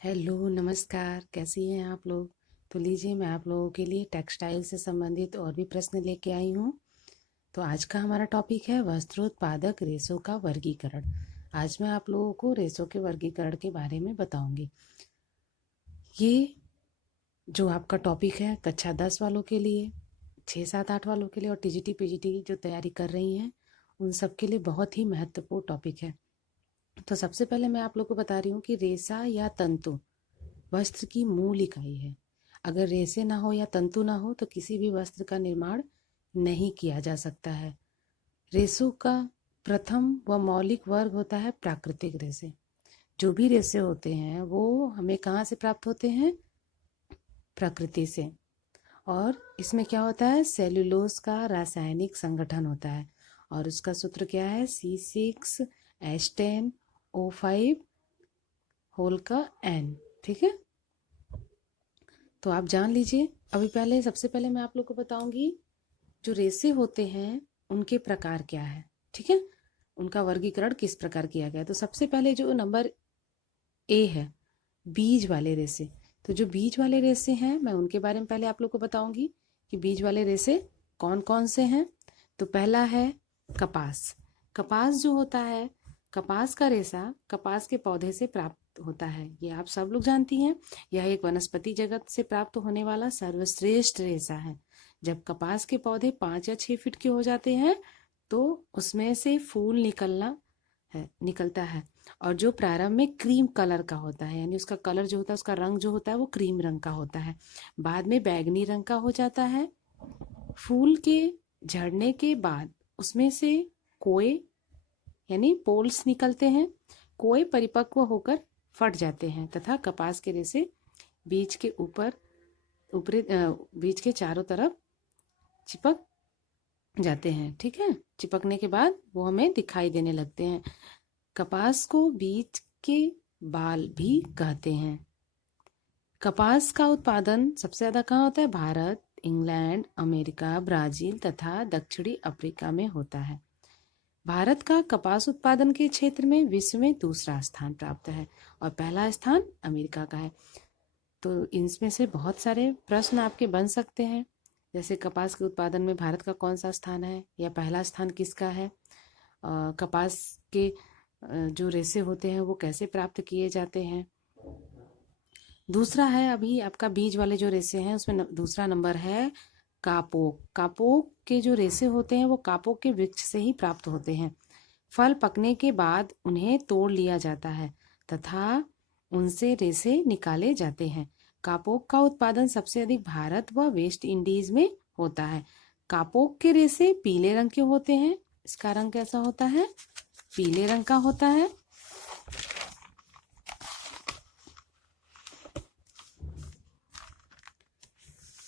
Hello, नमस्कार। कैसी हैं आप लोग? तो लीजिए, मैं आप लोगों के लिए टेक्सटाइल से संबंधित और भी प्रश्न लेके आई हूँ। तो आज का हमारा टॉपिक है वस्त्रोत्पादक रेशों का वर्गीकरण। आज मैं आप लोगों को रेशों के वर्गीकरण के बारे में बताऊंगी। ये जो आपका टॉपिक है कक्षा 10 वालों के लिए, 6, 7, 8 वालों के लिए और टीजीटी पीजीटी जो तैयारी कर रही हैं उन सब के लिए बहुत ही महत्वपूर्ण टॉपिक है। तो सबसे पहले मैं आप लोग को बता रही हूँ कि रेशा या तंतु वस्त्र की मूल इकाई है। अगर रेशे ना हो या तंतु ना हो तो किसी भी वस्त्र का निर्माण नहीं किया जा सकता है। रेशों का प्रथम व मौलिक वर्ग होता है प्राकृतिक रेशे। जो भी रेशे होते हैं वो हमें कहाँ से प्राप्त होते हैं? प्रकृति से। और इसमें क्या होता है? सेल्यूलोज का रासायनिक संगठन होता है और उसका सूत्र क्या है? C6H10O5 होल का N। ठीक है, तो आप जान लीजिए। अभी सबसे पहले मैं आप लोग को बताऊंगी जो रेशे होते हैं उनके प्रकार क्या है। ठीक है, उनका वर्गीकरण किस प्रकार किया गया है। तो सबसे पहले जो नंबर ए है, बीज वाले रेशे। तो जो बीज वाले रेशे हैं मैं उनके बारे में पहले आप लोग को बताऊंगी कि बीज वाले रेशे कौन कौन से हैं। तो पहला है कपास। कपास जो होता है, कपास का रेशा कपास के पौधे से प्राप्त होता है। ये आप सब लोग जानती हैं। यह एक वनस्पति जगत से प्राप्त होने वाला सर्वश्रेष्ठ रेशा है। जब कपास के पौधे 5 या 6 फीट के हो जाते हैं तो उसमें से फूल निकलता है और जो प्रारंभ में क्रीम कलर का होता है, यानी उसका कलर जो होता है, उसका रंग जो होता है वो क्रीम रंग का होता है। बाद में बैंगनी रंग का हो जाता है। फूल के झड़ने के बाद उसमें से कोए यानी पोल्स निकलते हैं। कोए परिपक्व होकर फट जाते हैं तथा कपास के रेशे बीज के ऊपरी बीज के चारों तरफ चिपक जाते हैं। ठीक है, चिपकने के बाद वो हमें दिखाई देने लगते हैं। कपास को बीज के बाल भी कहते हैं। कपास का उत्पादन सबसे ज्यादा कहाँ होता है? भारत, इंग्लैंड, अमेरिका, ब्राजील तथा दक्षिणी अफ्रीका में होता है। भारत का कपास उत्पादन के क्षेत्र में विश्व में दूसरा स्थान प्राप्त है और पहला स्थान अमेरिका का है। तो इनमें से बहुत सारे प्रश्न आपके बन सकते हैं, जैसे कपास के उत्पादन में भारत का कौन सा स्थान है या पहला स्थान किसका है। कपास के जो रेशे होते हैं वो कैसे प्राप्त किए जाते हैं। दूसरा है अभी आपका बीज वाले जो रेशे हैं उसमें दूसरा नंबर है कापोक। कापोक के जो रेशे होते हैं वो कापोक के वृक्ष से ही प्राप्त होते हैं। फल पकने के बाद उन्हें तोड़ लिया जाता है तथा उनसे रेशे निकाले जाते हैं। कापोक का उत्पादन सबसे अधिक भारत व वेस्ट इंडीज में होता है। कापोक के रेशे पीले रंग के होते हैं। इसका रंग कैसा होता है? पीले रंग का होता है।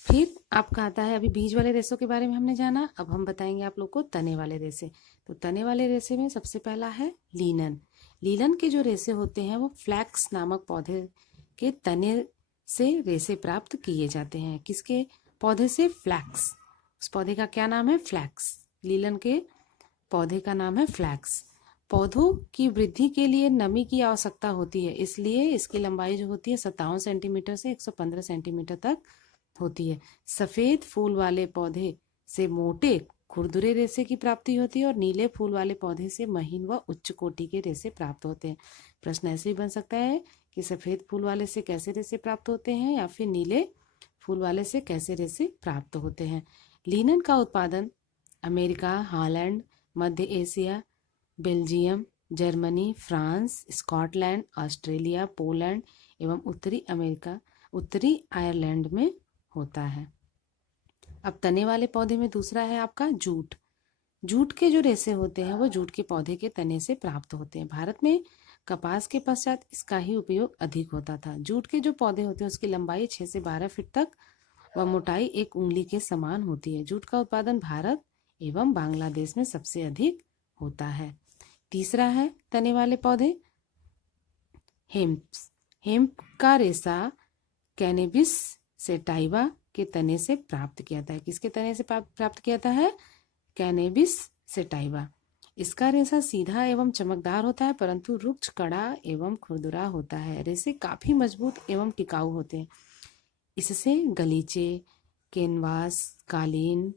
फिर आपका आता है, अभी बीज वाले रेशों के बारे में हमने जाना, अब हम बताएंगे आप लोग को तने वाले रेशे। तो तने वाले रेशे में सबसे पहला है लीलन। लीलन के जो रेशे होते हैं वो फ्लैक्स नामक पौधे के तने से रेशे प्राप्त किए जाते हैं। किसके पौधे से? फ्लैक्स। उस पौधे का क्या नाम है? फ्लैक्स। लीलन के पौधे का नाम है फ्लैक्स। पौधों की वृद्धि के लिए नमी की आवश्यकता होती है, इसलिए इसकी लंबाई जो होती है 57 सेंटीमीटर से 115 सेंटीमीटर तक होती है। सफेद फूल वाले पौधे से मोटे खुरदुरे रेशे की प्राप्ति होती है और नीले फूल वाले पौधे से महीन व उच्च कोटि के रेशे प्राप्त होते हैं। प्रश्न ऐसे ही बन सकता है कि सफेद फूल वाले से कैसे रेशे प्राप्त होते हैं या फिर नीले फूल वाले से कैसे रेशे प्राप्त होते हैं। लिनन का उत्पादन अमेरिका, हालैंड, मध्य Asia, Belgium, Germany, France, Scotland, Australia, Poland एवं उत्तरी आयरलैंड में होता है। अब तने वाले पौधे में दूसरा है आपका जूट। जूट के जो रेशे होते हैं वो जूट के पौधे के तने से प्राप्त होते हैं। भारत में कपास के पश्चात इसका ही उपयोग अधिक होता था। जूट के जो पौधे होते हैं उसकी लंबाई 6 से 12 फीट तक व मोटाई 1 उंगली के समान होती है। जूट का उत्पादन भारत एवं बांग्लादेश में सबसे अधिक होता है। तीसरा है तने वाले पौधे हेम्प। हेम्प का रेशा कैनेबिस सेटाइवा के तने से प्राप्त किया जाता है। किसके तने से प्राप्त किया जाता है? Cannabis sativa. इसका रेशा सीधा एवं चमकदार होता है, परंतु रुक्ष, कड़ा एवं खुरदुरा होता है। रेशे काफी मजबूत एवं टिकाऊ होते हैं। इससे गलीचे, कैनवास, कालीन,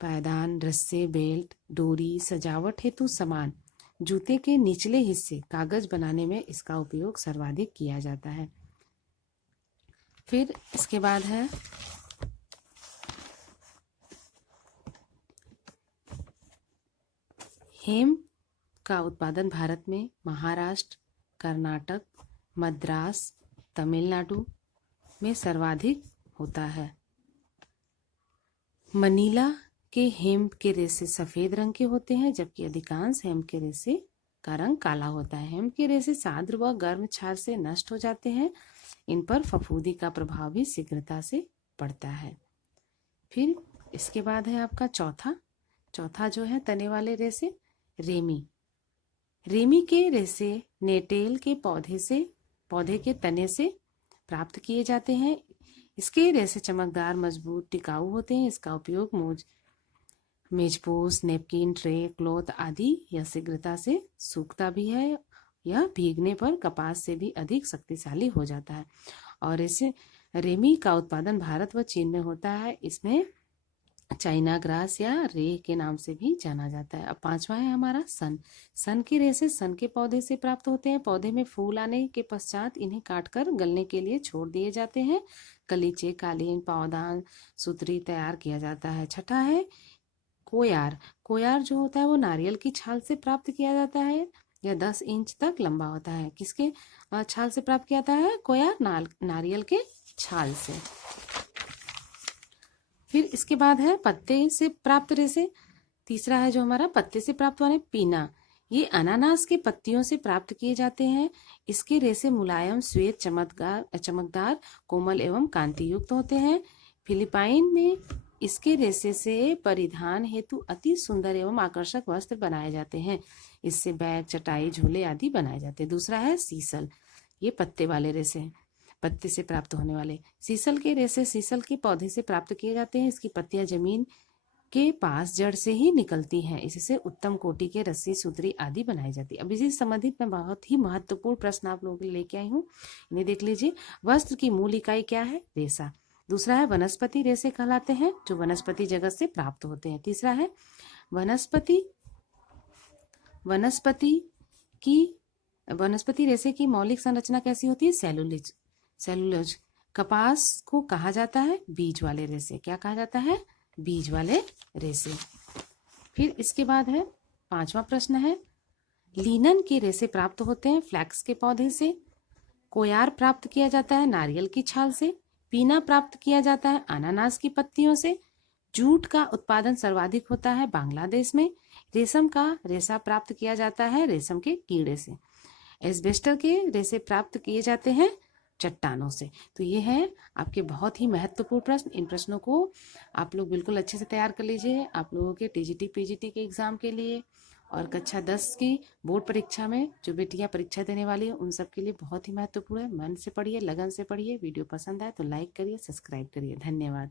पायदान, रस्से, बेल्ट, डोरी, सजावट हेतु सामान, जूते के निचले हिस्से, कागज बनाने में इसका उपयोग सर्वाधिक किया जाता है। फिर इसके बाद है हेम का उत्पादन भारत में महाराष्ट्र, कर्नाटक, मद्रास, तमिलनाडु में सर्वाधिक होता है। मनीला के हेम्प के रेशे सफेद रंग के होते हैं, जबकि अधिकांश हेम्प के रेशे का रंग काला होता है। हेम्प के रेशे साद्र व गर्म क्षार से नष्ट हो जाते हैं। इन पर फफूंदी का प्रभाव भी शीघ्रता से पड़ता है। फिर इसके बाद है आपका चौथा जो है तने वाले रेशे, रेमी के रेशे नेटेल के पौधे के तने से प्राप्त किए जाते हैं। इसके रेशे चमकदार, मजबूत, टिकाऊ होते हैं। इसका उपयोग मेजपोश, नेपकिन, ट्रे, क्लॉथ आदि यह शीघ्रता से सूखता भी है। यह भीगने पर कपास से भी अधिक शक्तिशाली हो जाता है। और इसे रेमी का उत्पादन भारत व चीन में होता है। इसमें चाइना ग्रास या रे के नाम से भी जाना जाता है। अब पांचवा है हमारा सन के रेशे सन के पौधे से प्राप्त होते हैं। पौधे में फूल आने के पश्चात इन्हें काटकर गलने के लिए छोड़ दिए जाते हैं। गलीचे, कालीन, पावदान, सुतरी तैयार किया जाता है। छठा है कोयार जो होता है वो नारियल की छाल से प्राप्त किया जाता है। यह 10 इंच तक लंबा होता है। किसके छाल से प्राप्त किया जाता है कोयार? नारियल के छाल से। फिर इसके बाद है पत्ते से प्राप्त रेशे। तीसरा है जो हमारा पत्ते से प्राप्त वाले पीना। ये अनानास के पत्तियों से प्राप्त किए जाते हैं। इसके रेशे मुलायम, श्वेत, चमकदार, कोमल एवं कांति युक्त होते हैं। फिलिपाइन में इसके रेशे से परिधान हेतु अति सुंदर एवं आकर्षक वस्त्र बनाए जाते हैं। इससे बैग, चटाई, झोले आदि बनाए जाते हैं। दूसरा है सीसल। ये पत्ते वाले रेशे हैं, पत्ते से प्राप्त होने वाले। सीसल के रेशे सीसल के पौधे से प्राप्त किए जाते हैं। इसकी पत्तियां जमीन के पास जड़ से ही निकलती हैं। इससे उत्तम कोटि के रस्सी, सुतरी आदि बनाई जाती है। अब इसी संबंधित मैं बहुत ही महत्वपूर्ण प्रश्न आप लोगों के लिए लेके आई हूँ, इन्हें देख लीजिए। वस्त्र की मूल इकाई क्या है? रेशा। दूसरा है वनस्पति रेशे कहलाते हैं, जो वनस्पति जगत से प्राप्त होते हैं। तीसरा है वनस्पति रेशे की मौलिक संरचना कैसी होती है? सेलुलोज। कपास को कहा जाता है बीज वाले रेशे। क्या कहा जाता है? बीज वाले रेशे। फिर इसके बाद है पांचवा प्रश्न है, लीनन के रेशे प्राप्त होते हैं फ्लैक्स के पौधे से। कोयार प्राप्त किया जाता है नारियल की छाल से। पीना प्राप्त किया जाता है अनानास की पत्तियों से। जूट का उत्पादन सर्वाधिक होता है बांग्लादेश में। रेशम का रेशा प्राप्त किया जाता है रेशम के कीड़े से। एस्बेस्टर के रेशे प्राप्त किए जाते हैं चट्टानों से। तो ये है आपके बहुत ही महत्वपूर्ण प्रश्न। इन प्रश्नों को आप लोग बिल्कुल अच्छे से तैयार कर लीजिए आप लोगों के टीजीटी पीजीटी के एग्जाम के लिए, और कक्षा 10 की बोर्ड परीक्षा में जो बेटियां परीक्षा देने वाली हैं उन सब के लिए बहुत ही महत्वपूर्ण है। मन से पढ़िए, लगन से पढ़िए। वीडियो पसंद आए तो लाइक करिए, सब्सक्राइब करिए। धन्यवाद।